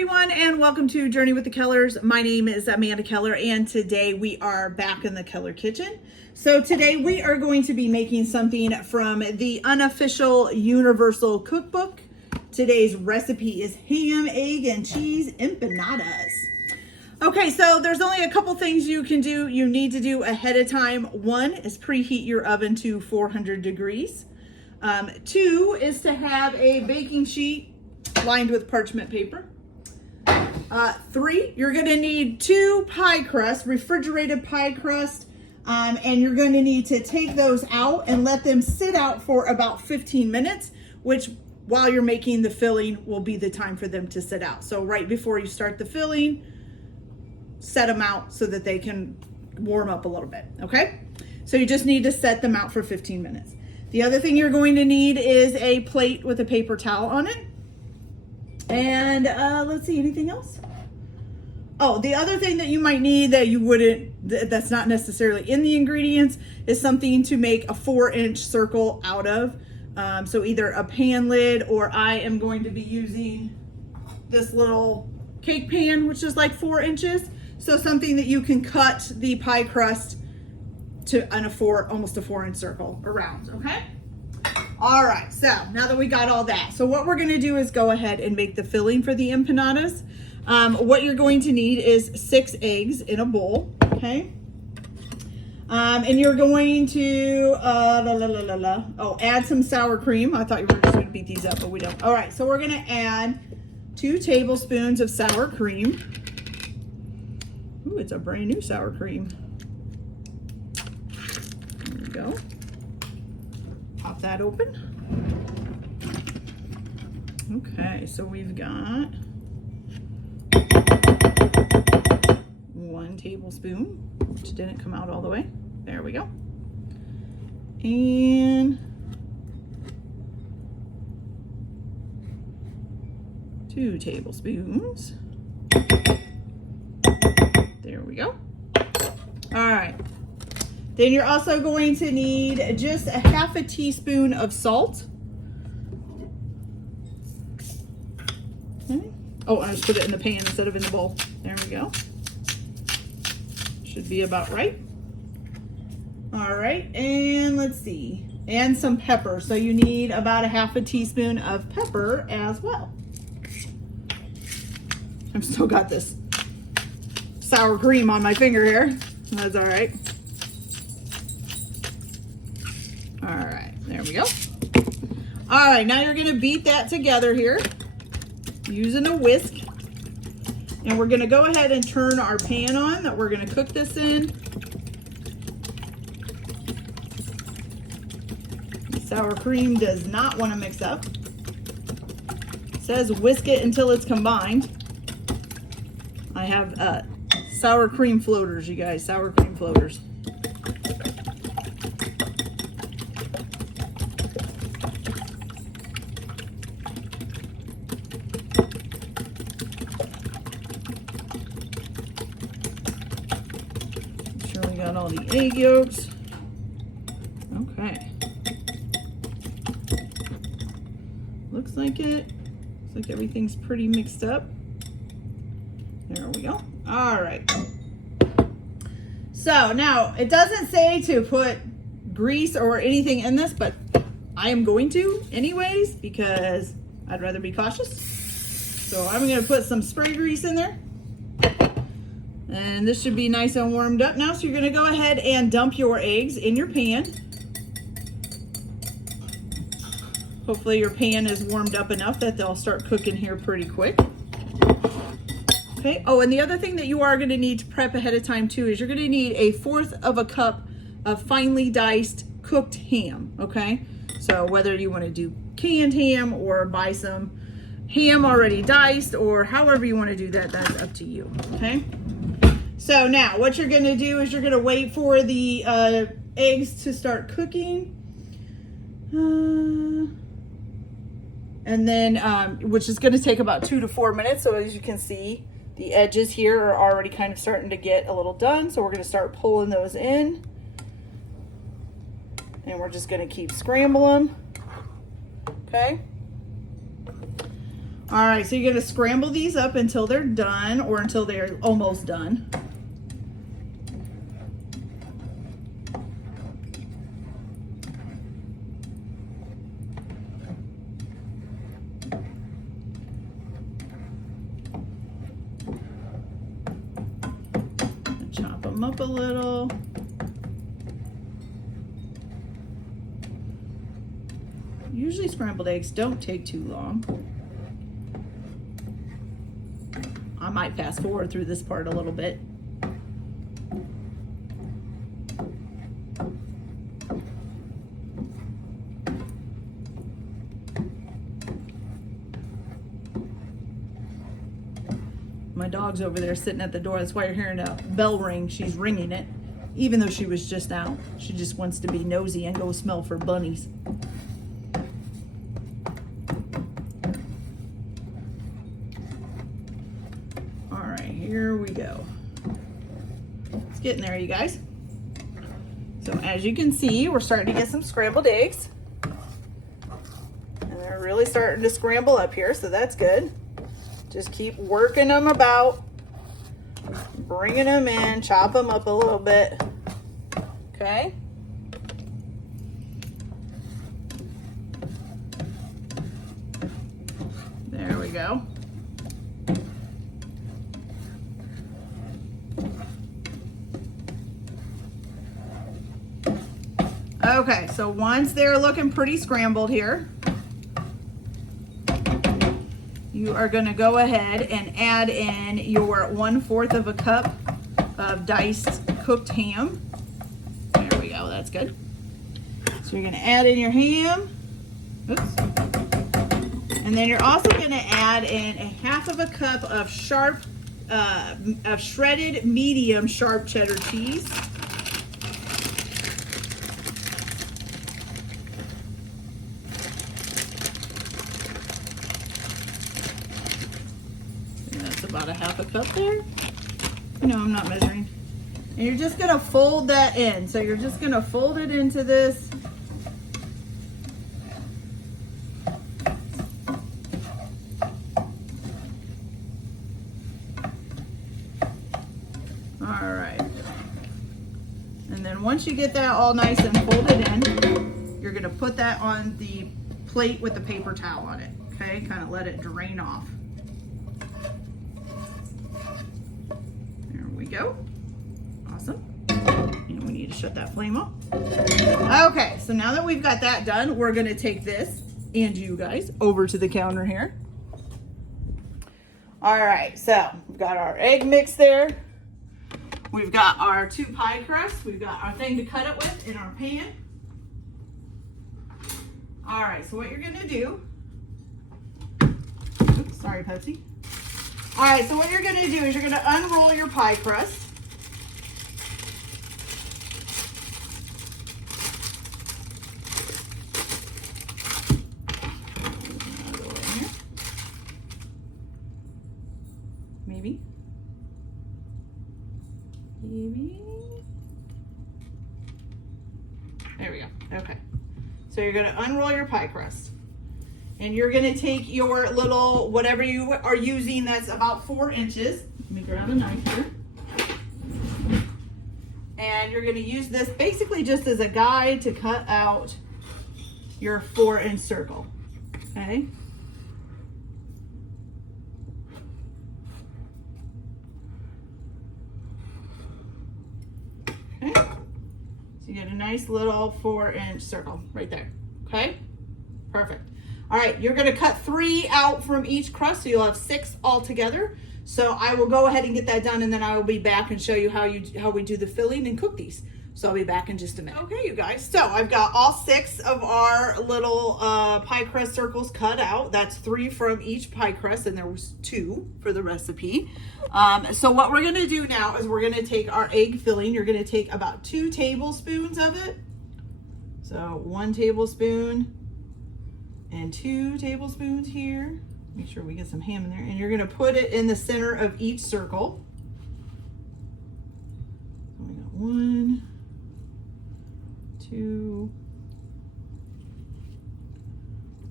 everyone, and welcome to Journey with the Kellers. My name is Amanda Keller, and today we are back in the Keller kitchen. So today we are going to be making something from the unofficial universal cookbook. Today's recipe is ham, egg, and cheese empanadas. Okay, so there's only a couple things you can do. You need to do ahead of time. One is preheat your oven to 400 degrees. Two is to have a baking sheet lined with parchment paper. Three, you're gonna need two pie crusts, refrigerated pie crust, and you're gonna need to take those out and let them sit out for about 15 minutes, which while you're making the filling will be the time for them to sit out. So right before you start the filling, set them out so that they can warm up a little bit, okay? So you just need to set them out for 15 minutes. The other thing you're going to need is a plate with a paper towel on it. And let's see, anything else? Oh, the other thing that you might need that you wouldn't, that's not necessarily in the ingredients, is something to make a 4-inch circle out of. So either a pan lid, or I am going to be using this little cake pan, which is like 4 inches. So something that you can cut the pie crust to almost a 4-inch circle around, okay? All right, so now that we got all that, so what we're gonna do is go ahead and make the filling for the empanadas. What you're going to need is 6 eggs in a bowl, okay? And you're going to, add some sour cream. I thought you were just gonna beat these up, but we don't. All right, so we're gonna add 2 tablespoons of sour cream. Ooh, it's a brand new sour cream. There we go. Pop that open. Okay, so we've got 1 tablespoon, which didn't come out all the way. There we go. And 2 tablespoons. There we go. All right. Then you're also going to need just a half a teaspoon of salt. Okay. Oh, I just put it in the pan instead of in the bowl. There we go. Should be about right. All right, and let's see. And some pepper. So you need about a half a teaspoon of pepper as well. I've still got this sour cream on my finger here. That's all right. All right, there we go. All right, now you're gonna beat that together here using a whisk. And we're gonna go ahead and turn our pan on that we're gonna cook this in. The sour cream does not wanna mix up. It says whisk it until it's combined. I have sour cream floaters, you guys, sour cream floaters. Got all the egg yolks. Okay. Looks like it. Looks like everything's pretty mixed up. There we go. All right. So now it doesn't say to put grease or anything in this, but I am going to anyways because I'd rather be cautious. So I'm going to put some spray grease in there. And this should be nice and warmed up now. So you're gonna go ahead and dump your eggs in your pan. Hopefully your pan is warmed up enough that they'll start cooking here pretty quick. Okay, oh, and the other thing that you are gonna need to prep ahead of time too is you're gonna need 1/4 cup of finely diced cooked ham, okay? So whether you wanna do canned ham or buy some ham already diced or however you wanna do that, that's up to you, okay? So now what you're gonna do is you're gonna wait for the eggs to start cooking. And then, which is gonna take about 2 to 4 minutes. So as you can see, the edges here are already kind of starting to get a little done. So we're gonna start pulling those in. And we're just gonna keep scrambling, okay? All right, so you're gonna scramble these up until they're done or until they're almost done. Chop them up a little. Usually scrambled eggs don't take too long. I might fast forward through this part a little bit. My dog's over there sitting at the door. That's why you're hearing a bell ring. She's ringing it, even though she was just out. She just wants to be nosy and go smell for bunnies. All right, here we go. It's getting there, you guys. So as you can see, we're starting to get some scrambled eggs. And they're really starting to scramble up here, so that's good. Just keep working them about, bringing them in, chop them up a little bit, okay? There we go. Okay, so once they're looking pretty scrambled here, you are going to go ahead and add in your 1/4 of a cup of diced cooked ham. There we go, that's good. So you're going to add in your ham. Oops. And then you're also going to add in 1/2 of a cup of shredded medium sharp cheddar cheese. About 1/2 cup there. No, I'm not measuring. And you're just gonna fold that in. So you're just gonna fold it into this. All right. And then once you get that all nice and folded in, you're gonna put that on the plate with the paper towel on it. Okay, kind of let it drain off. Go. Awesome. And we need to shut that flame off. Okay, so now that we've got that done, we're going to take this and you guys over to the counter here. All right, so we've got our egg mix there. We've got our 2 pie crusts. We've got our thing to cut it with in our pan. All right, so what you're going to do, oops, sorry, Pepsi. All right, so what you're going to do is you're going to unroll your pie crust. Maybe. There we go. Okay. So you're going to unroll your pie crust. And you're going to take your little, whatever you are using that's about 4 inches. Let me grab a knife here. And you're going to use this basically just as a guide to cut out your 4-inch circle. Okay. Okay. So you get a nice little 4-inch circle right there. Okay. Perfect. All right, you're gonna cut 3 out from each crust, so you'll have 6 altogether. So I will go ahead and get that done, and then I will be back and show you how we do the filling and cook these. So I'll be back in just a minute. Okay, you guys, so I've got all 6 of our little pie crust circles cut out. That's 3 from each pie crust, and there was 2 for the recipe. So what we're gonna do now is we're gonna take our egg filling. You're gonna take about 2 tablespoons of it. So 1 tablespoon. And 2 tablespoons here. Make sure we get some ham in there. And you're gonna put it in the center of each circle. So we got 1, 2,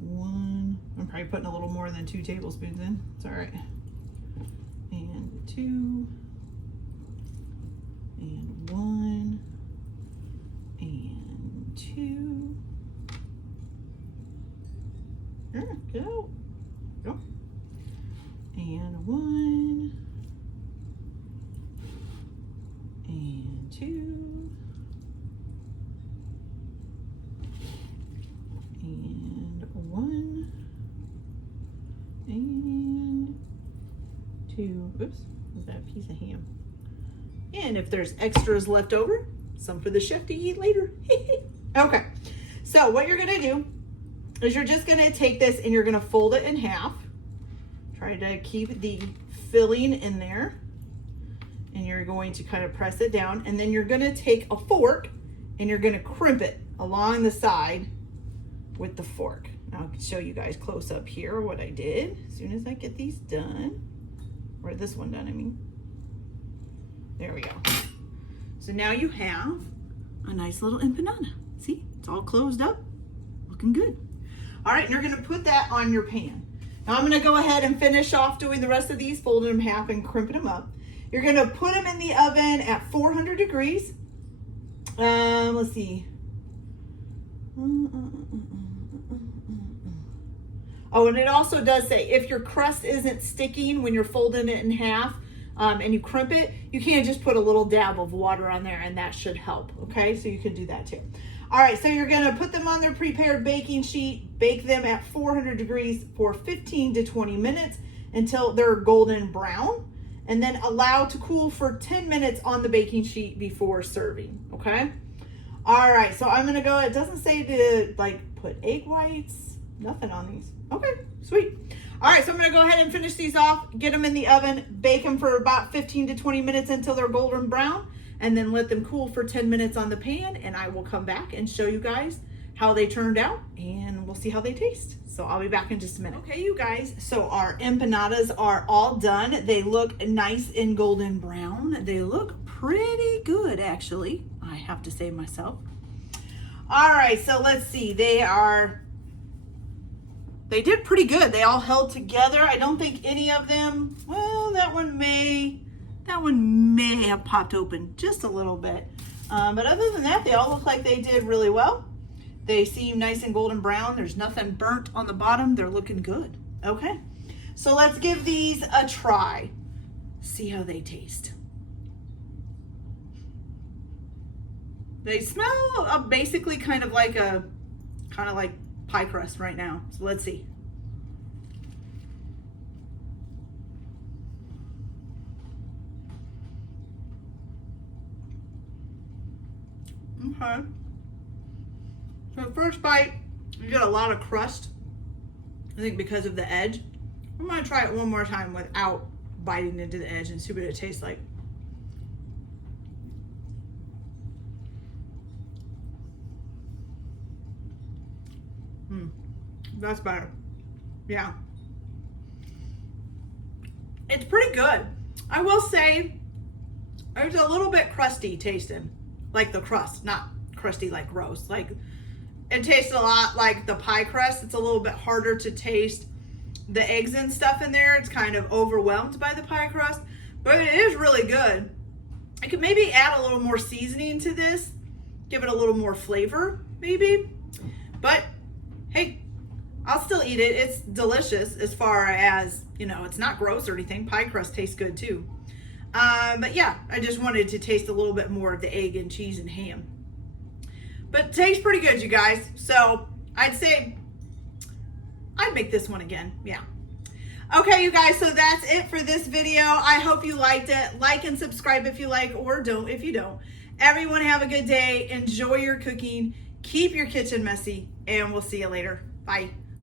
1. I'm probably putting a little more than 2 tablespoons in. It's all right. And 2, and 1, and 2. There, go. Go. And 1, and 2, and 1, and 2. Oops, was that a piece of ham? And if there's extras left over, some for the chef to eat later. Okay, so what you're gonna do is you're just gonna take this and you're gonna fold it in half. Try to keep the filling in there. And you're going to kind of press it down, and then you're gonna take a fork and you're gonna crimp it along the side with the fork. I'll show you guys close up here what I did as soon as I get these done, or this one done, I mean. There we go. So now you have a nice little empanada. See, it's all closed up, looking good. All right, and you're gonna put that on your pan. Now I'm gonna go ahead and finish off doing the rest of these, folding them half and crimping them up. You're gonna put them in the oven at 400 degrees. Let's see. Oh, and it also does say if your crust isn't sticking when you're folding it in half and you crimp it, you can just put a little dab of water on there and that should help, okay? So you can do that too. All right, so you're gonna put them on their prepared baking sheet, bake them at 400 degrees for 15 to 20 minutes until they're golden brown, and then allow to cool for 10 minutes on the baking sheet before serving, okay? All right, so I'm gonna go, it doesn't say to like put egg whites, nothing on these. Okay, sweet. All right, so I'm gonna go ahead and finish these off, get them in the oven, bake them for about 15 to 20 minutes until they're golden brown, and then let them cool for 10 minutes on the pan, and I will come back and show you guys how they turned out, and we'll see how they taste. So I'll be back in just a minute. Okay, you guys, so our empanadas are all done. They look nice and golden brown. They look pretty good, actually, I have to say myself. All right, so let's see. They did pretty good. They all held together. I don't think any of them, well, that one may have popped open just a little bit. But other than that, they all look like they did really well. They seem nice and golden brown. There's nothing burnt on the bottom. They're looking good. Okay, so let's give these a try. See how they taste. They smell basically kind of like pie crust right now. So let's see. Okay. So first bite, you get a lot of crust. I think because of the edge. I'm gonna try it one more time without biting into the edge and see what it tastes like. That's better. Yeah. It's pretty good. I will say there's a little bit crusty tasting, like the crust, not crusty like gross. Like it tastes a lot like the pie crust. It's a little bit harder to taste the eggs and stuff in there. It's kind of overwhelmed by the pie crust, but it is really good. I could maybe add a little more seasoning to this, give it a little more flavor maybe, but hey, I'll still eat it. It's delicious as far as, you know, it's not gross or anything. Pie crust tastes good too. But yeah, I just wanted to taste a little bit more of the egg and cheese and ham. But it tastes pretty good, you guys. So I'd say I'd make this one again. Yeah. Okay, you guys, so that's it for this video. I hope you liked it. Like and subscribe if you like, or don't if you don't. Everyone have a good day. Enjoy your cooking. Keep your kitchen messy, and we'll see you later. Bye.